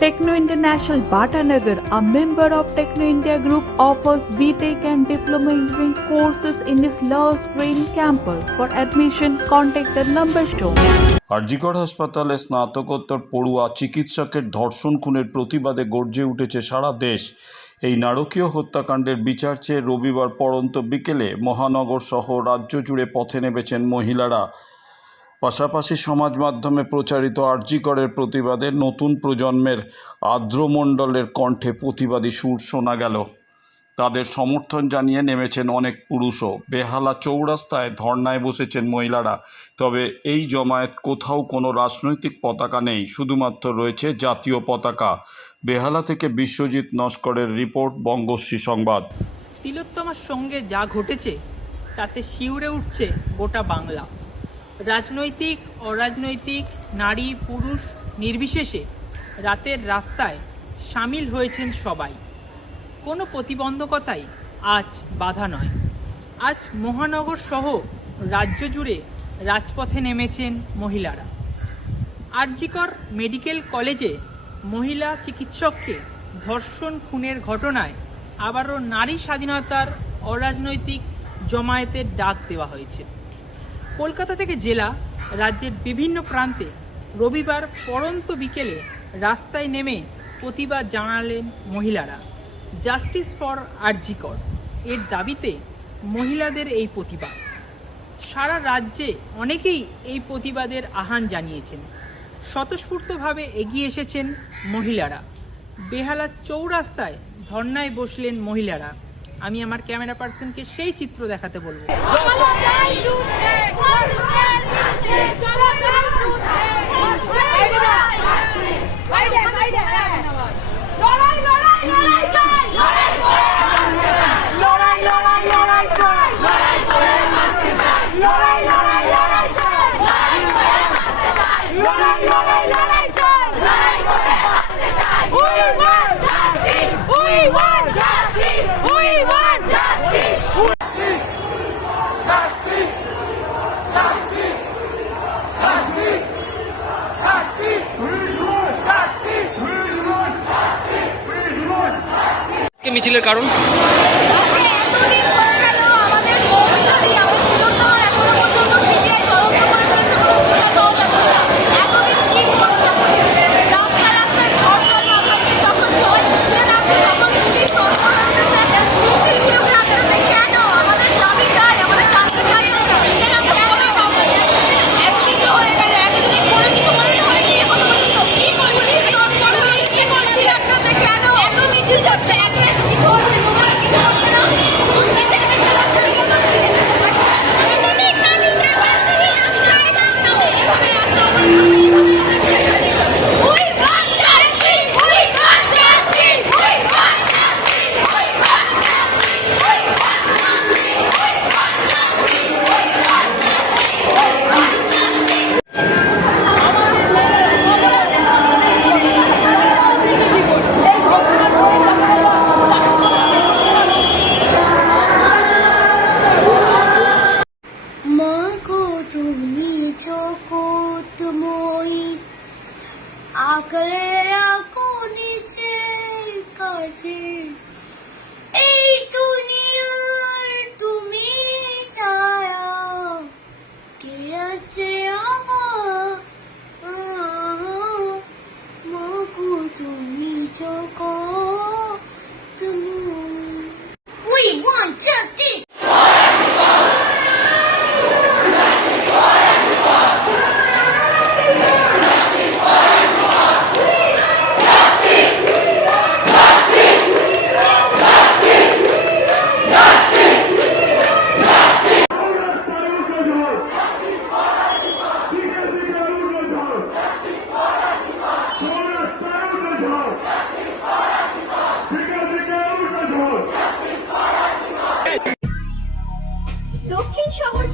Techno International Bhatanagar, a member of Techno India Group, offers BTEC and Diploma Engineering courses in its Love Green campus. For admission, contact the number shown. RG Kar হাসপাতালে স্নাতকোত্তর পড়ুয়া চিকিৎসকের ধর্ষণ খুনের প্রতিবাদে গর্জে উঠেছে সারা দেশ এই নারকীয় হত্যাকাণ্ডের বিচার চেয়ে রবিবার পড়ন্ত বিকেলে মহানগর সহ রাজ্য জুড়ে পথে নেমেছেন মহিলারা পাশাপাশি সমাজ মাধ্যমে প্রচারিত আরজিকরের প্রতিবাদে নতুন প্রজন্মের আর্দ্রমণ্ডলের কণ্ঠে প্রতিবাদী সুর শোনা গেল। তাদের সমর্থন জানিয়ে নেমেছেন অনেক পুরুষও। বেহালা চৌরাস্তায় ধর্নায় বসেছেন মহিলারা। তবে এই জমায়েত কোথাও কোনো রাজনৈতিক পতাকা নেই, শুধুমাত্র রয়েছে জাতীয় পতাকা। বেহালা থেকে বিশ্বজিৎ নস্করের রিপোর্ট, বঙ্গশ্রী সংবাদ। তিলোত্তমার সঙ্গে যা ঘটেছে, তাতে শিউরে উঠছে গোটা বাংলা। রাজনৈতিক, অরাজনৈতিক, নারী, পুরুষ নির্বিশেষে রাতের রাস্তায় সামিল হয়েছেন সবাই। কোনো প্রতিবন্ধকতাই আজ বাধা নয়। আজ মহানগর সহ রাজ্য জুড়ে রাজপথে নেমেছেন মহিলারা। আরজিকর মেডিকেল কলেজে মহিলা চিকিৎসককে ধর্ষণ খুনের ঘটনায় আবারও নারী স্বাধীনতার অরাজনৈতিক জমায়েতের ডাক দেওয়া হয়েছে। কলকাতা থেকে জেলা, রাজ্যের বিভিন্ন প্রান্তে রবিবার পড়ন্ত বিকেলে রাস্তায় নেমে প্রতিবাদ জানালেন মহিলারা। জাস্টিস ফর আরজিকর এর দাবিতে মহিলাদের এই প্রতিবাদ। সারা রাজ্যে অনেকেই এই প্রতিবাদের আহ্বান জানিয়েছেন। স্বতঃস্ফূর্তভাবে এগিয়ে এসেছেন মহিলারা। বেহালা চৌরাস্তায় ধর্নায় বসলেন মহিলারা। আমি আমার ক্যামেরা পার্সনকে সেই চিত্র দেখাতে বলব। মিছিলের কারণ? sparkle